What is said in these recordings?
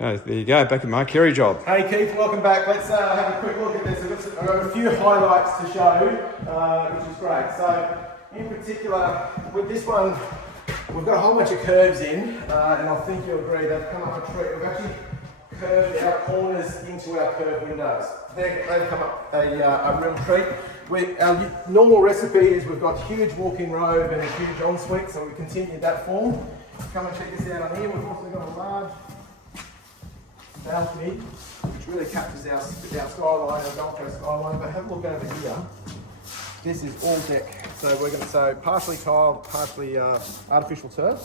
Okay, there you go, back at Markeri job. Hey Keith, welcome back. Let's have a quick look at this. I've got a few highlights to show, which is great. So, in particular, with this one, we've got a whole bunch of curves in, and I think you'll agree they've come up a treat. We've actually curved our corners into our curved windows. They've come up a real treat. Our normal recipe is we've got huge walk-in robe and a huge ensuite, so we continued that form. Come and check this out on here. We've also got a large balcony, which really captures our skyline, our Gold Coast skyline. But have a look over here. This is all deck. So partially tiled, partially artificial turf.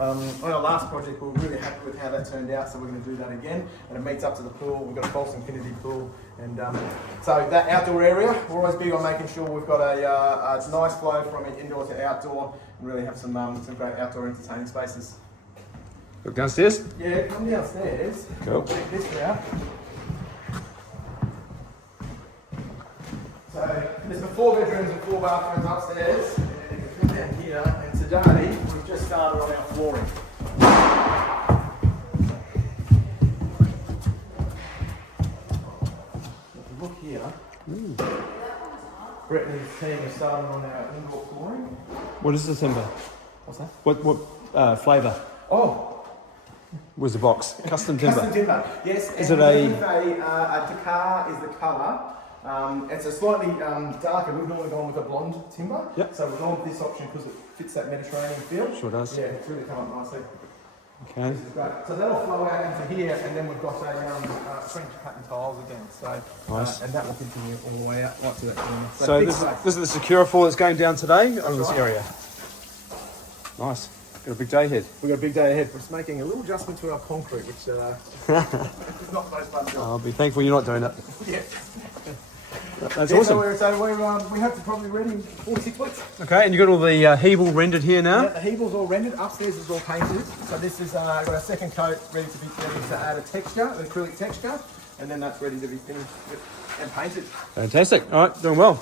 On our last project, we were really happy with how that turned out, so we're going to do that again. And it meets up to the pool. We've got a false infinity pool, and so that outdoor area, we're always big on making sure we've got a nice flow from indoor to outdoor, and really have some great outdoor entertaining spaces. Look downstairs? Yeah, come downstairs. Cool. Check this out. So there's 4 bedrooms and 4 bathrooms upstairs. And you can come down here, and today we've just started on our flooring. If you look here, Brett and his team have started on our indoor flooring. What is the timber? What's that? What flavour? Oh, Was the box? Custom timber? custom timber. Yes. Is it a Dakar is the colour. It's a slightly darker. We've normally gone with a blonde timber. Yep. So we've gone with this option because it fits that Mediterranean feel. Sure does. Yeah, it's really come up nicely. Okay. This is great. So that'll flow out into here, and then we've got a French pattern tiles again. So Nice. and that will continue all the way out right to that corner. So big this space. is the secure floor that's going down today on this right. area. Nice. Got a big day ahead. We've got a big day ahead. We're just making a little adjustment to our concrete, which is not the most fun job. I'll be thankful you're not doing it. Yeah. That's Yeah, awesome. we hope to probably ready in 46 weeks. Okay, and you got all the Hebel rendered here now? Yeah, the Hebel's all rendered. Upstairs is all painted. So this is got a second coat ready to add a texture, an acrylic texture, and then that's ready to be finished and painted. Fantastic. All right, doing well.